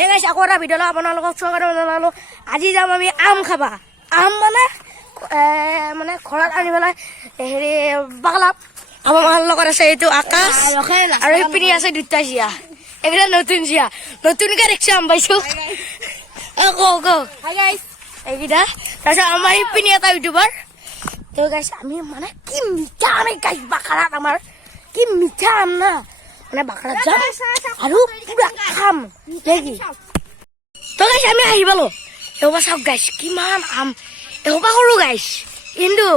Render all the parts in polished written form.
এই গাইছ আকৌ এটা ভিডিঅ' আপোনালোকক স্বাগতম জনালোঁ। আজি যাম আমি আম খাবা। আম মানে ঘৰত আনি পেলাই হেৰি বাকলাম। আমাৰ মাৰ লগত আছে এইটো আকাশ আৰু সিপিনি আছে দুটা জীয়া। এইকেইটা নতুন জীয়া, নতুনকৈ দেখিছোঁ আম পাইছোঁ। এইকেইটা তাৰপিছত আমাৰ সিপিনি এটা ইউটিউবাৰ। তো গাইছ আমি মানে কি মিঠা আম গাইছ বাকলাত আমাৰ কি মিঠা আম না মানে বাকলাত যাম আৰু পুৰা খাম নেকি। তো গাইছ আমি আহি পালোঁ। এসোপা চাওক গাইছ কিমান আম, এসোপা সৰু গাইছ কিন্তু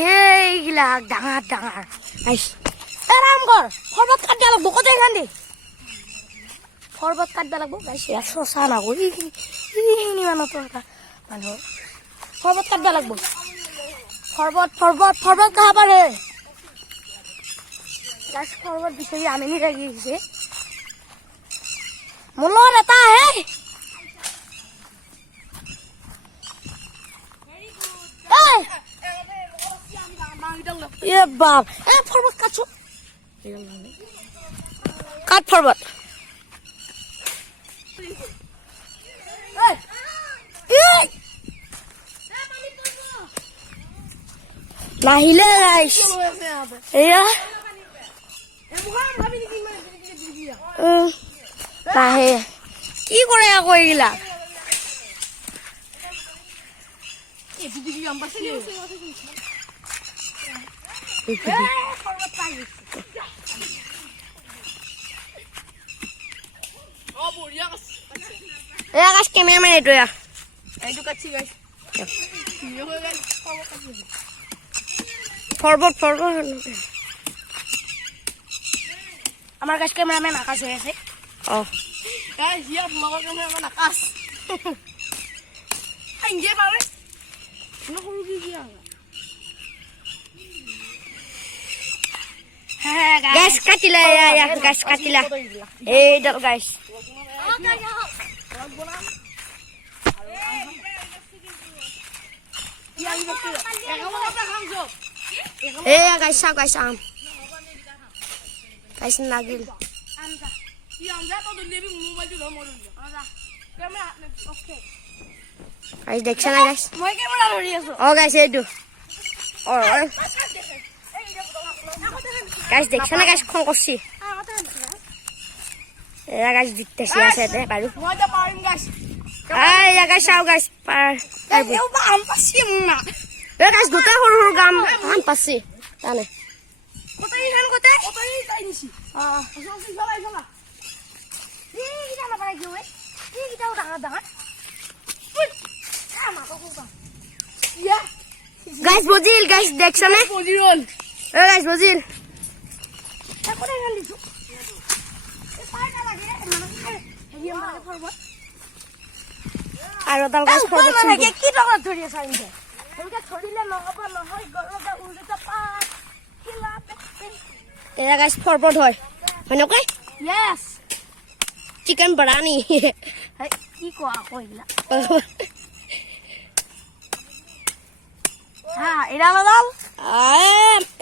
এইবিলাক ডাঙৰ ডাঙৰ গাইছ। আৰাম কৰ শৰবত কাটিব লাগিব, কতে খান্দি শৰবত কাটিব লাগিব গাইছ। ইয়াত চচা নাগো এইখিনি মানুহতো এটা মানুহ শৰবত কাটিব লাগিব। শৰবত খাব পাৰে গাছ। শৰবত বিচাৰি আমিনি লাগি আহিছে মোৰ লগত এটা আহে। বাপ শৰবত কাটছো, কাট শৰবত। নাহিলে গাইছ এয়া নাহে কি কৰে আকৌ এইবিলাক। এয়া গাছ কেমেৰামেন এইটো শৰবত আমাৰ গাছ কেমেৰামেন আকাশ হৈ আছে। গাছ কাটিলা গাছ কাটিলা এইডাল গাছ এয়া গাছ চাও গাছ আম গাছ নাগিল গাছ দেখছা না গাছ গাছ এইটো গাছ দেখছা না গাছ খং করছি এরা গাছ দিতেছি আছে বাৰু গাছ চাও গাছ গাছ দুটা সৰু সৰু গাম আম পাচ্ছি তানে গাছ বজিল গাছ দেখছ নে গাছ বজিল আৰু এডাল গাছ কি টকাত ধৰি আছে ধৰিলে নহব নহয় এয়া গাছ ফৰবট হয় নকয় চিকেন বৰানি কি কোৱা আকৌ এইবিলাক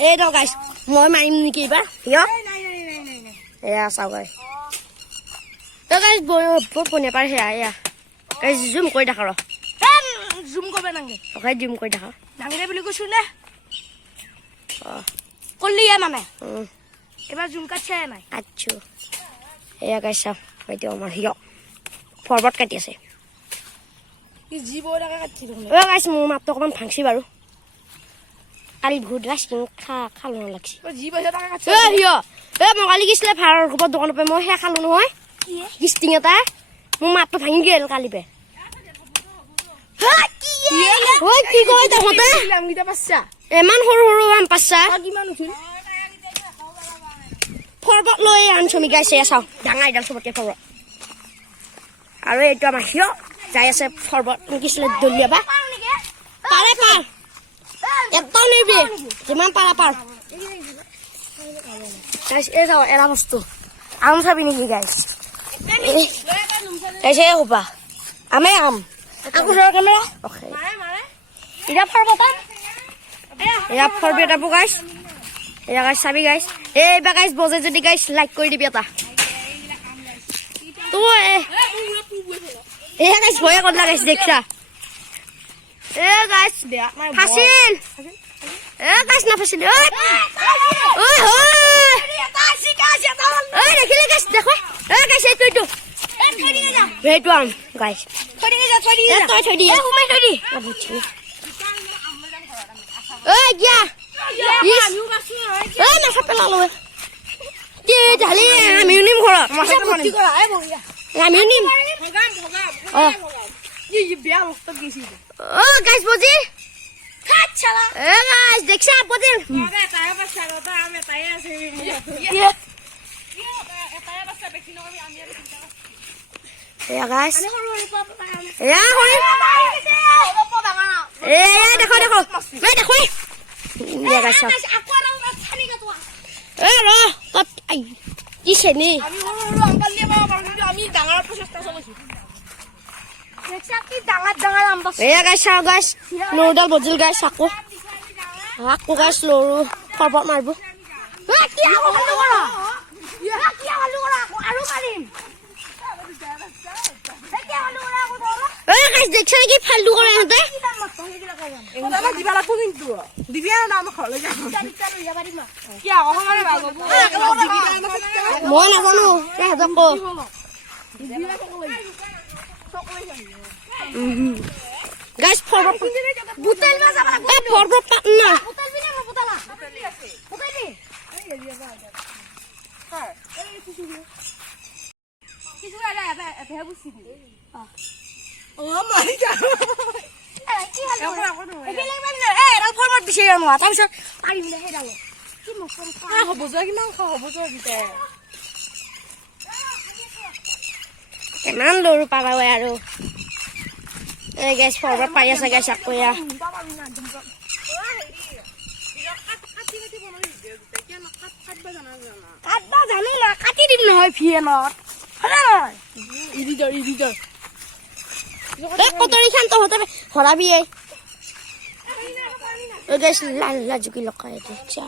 এইডাল গাছ মই মাৰিম নেকি এইবাৰ এয়া চাও গাছ গাছ বনিয়া পাৰে সেয়া এয়া গাছ জুম কৰি দেখা জুম কৰিব নাগে জুম কৰি দেখা নাঙিলে বুলি কৈছো নে কলিয়ে মানে এবাৰ জুম কাটছে নাই কাটছো এয়া গাছ চাও হয়তো আমাৰ হিয় ফৰবট কাটি আছে গাছ মোৰ মাতটো অকণমান ভাংছি বাৰু কালি বহুত গাছ খালো নালাগছি মই কালি গৈছিলে ভাড়াৰ ঘৰত দোকানৰ পৰা মই সেয়া খালো নহয় গিষ্টিং এটা মোৰ মাতটো ভাঙি গেল কালি পে ইমান সৰু সৰু আম পাচ্ছা ফৰবট লৈ আনছমি গাইছে চাও ডাঙৰ এডাল চবতকে ফৰবট আৰু এইটো আমাৰ হিয় যাই আছে ফৰবট কিছিলে দলিয়াবা পাৰে পাৰ এটাও নিবি যিমান পাৰা পাৰ গাইছ এই চাও এৰা বস্তু আম চাবি নেকি গাইছ গাইছে সোপা আমে আম আকৌ কেমেৰা এটা ফৰবট এয়া ফৰবট আপো গাইছ এয়া গাইছ চাবি গাইছ এইবা গাইছ বজে যদি গাইছ লাইক কৰি দিবি এটা তো এয়া গাইছ ভয়ে কত লাগাইছ দেখছা এ গাইছ ফাছিল এ গাইছ না ফাছিল ওই ওই দেখিলে গাইছ দেখো এ গাইছ এইটো এইটো আম গাইছ থৈ দি হুমাই থৈ দি ঐ গিয়া ঐ মাছ পেলালো কি ঢালি আমিও নিম ঘৰত আমিও নিম অ গাইছ বজি এ গাইছ দেখছা বজি এয়া গাইছ এয়া এয়া দেখো দেখো এই দেখো এয়া গাইছ এ ৰ কত আই কি চেনি এয়া গাইছ চাওঁ গাইছ নৌডাল বজিল গাইছ আকৌ গাইছ লৰু খৰবত মাৰিব গাইছ দেখছা নেকি ফাল্টু কৰে ইহঁতে মই নাজানো সিহঁতক ক গাইছ ফৰবত পাত না কিমান লৰু পালাৱে আৰু এই গাইছ ফৰবত পাই আছে গাইছ আকৌ এয়া কাটবা জানো না কাটি দিম নহয় ভিয়েনত কটৰী খান তহঁতে ভৰাবি গাইছ লাল লাজুকি লগাই দেখছা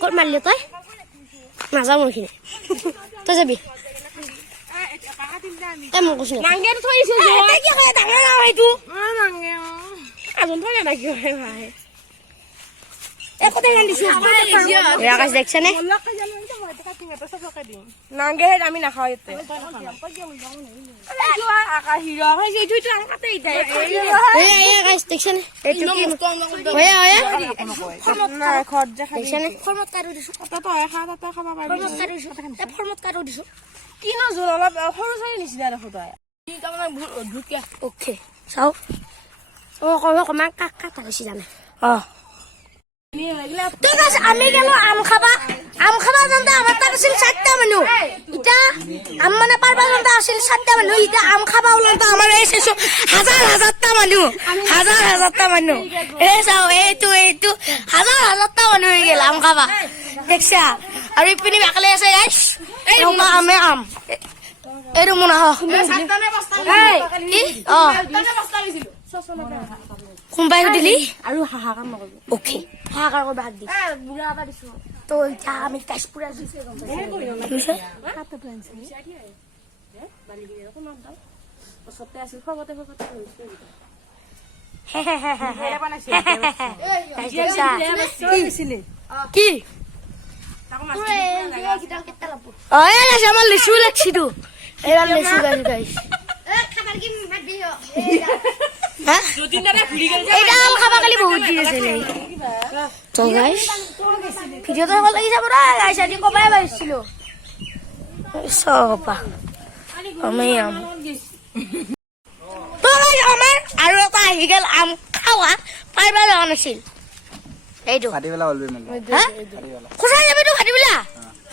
ক'ত মাৰিলি তই নাযাওঁ মোৰখিনি তই যাবি মোক কৈছো দেখছে নে আমি নাখাওঁ দেখছে নে কিনো জোল অলপ সৰু চাই নিচিনা দেখো তই অ'কে চাওঁ অকণমান কাক কাক লাগিছে জানে আমি গেলো আম খাবা যাওঁতে আমাৰ তাত আছিল 4টা মানুহ এতিয়া আম মানে পাৰবা যাওঁতে আছিল 4টা মানুহ এতিয়া আম খাবা ওলাওঁতে আমাৰ এই চাইছো হাজাৰটা মানুহ এই চাওঁ এইটো হাজাৰটা মানুহ হৈ গেল আম খাবা দেখছা আৰু ইপিনে বাকলে আছে গাইছ আমে আম এইটো মোনা কোনবাই সুধিলি আৰু হাহাকাৰ নকৰিব অ'কে হাহাকাৰ কৰিব হাক দি তো এতিয়া আমি কাশপুৰা কি আমাৰ লিচু লাগছিতো এৰা লিচু গাইছ এইটা আম খাবা কালি বহুত দিন আছিলে তো গাইছ ভিডিঅ'টো ভাল লাগি যাব না গাইছ আজি কবাই পাইছিলো সপা আমি আম তো গাইছ আমাৰ আৰু এটা আহি গেল আম খাৱা পাইবা যোৱা নাছিল এইটো ভাটিবেলা অলবি মানে খোজাই যাবি তো ভাটিবেলা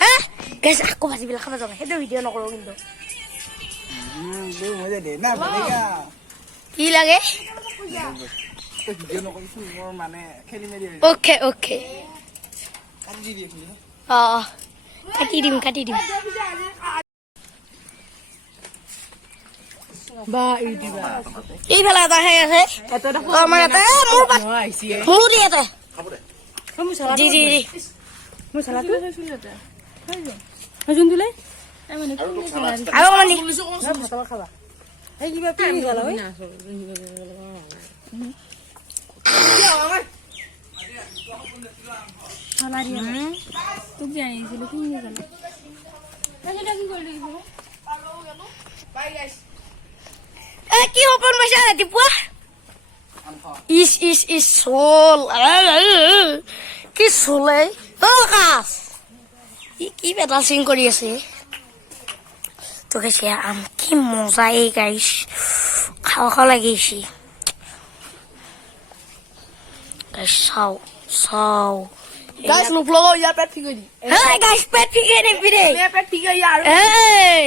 হা গাইছ আকৌ ভাটিবেলা খাব যাবা সেইটো ভিডিঅ' নকৰো কিন্তু কি লাগে অ'কে কাটি দিম এইফালে এটা সেই আছে আমাৰ এটা মোৰ ইয়াতে আৰু অকণমান দি ভাতৰ খাবা এই কিবা পিনি গ'ল ঐ কি সপোন পাইছা ৰাতিপুৱা ইচ চোল কি চলে কাজ কি বেটা চিং কৰি আছে তো কৈছে আম কি মজা এই গাইছ খাওঁ লাগিছে চাও গাইছ নুফলগা ইয়াৰ পেট ঠিক কৰি দি গাইছ পেট ঠিকে নিবি দেই পেট ঠিক কৰি আৰু এই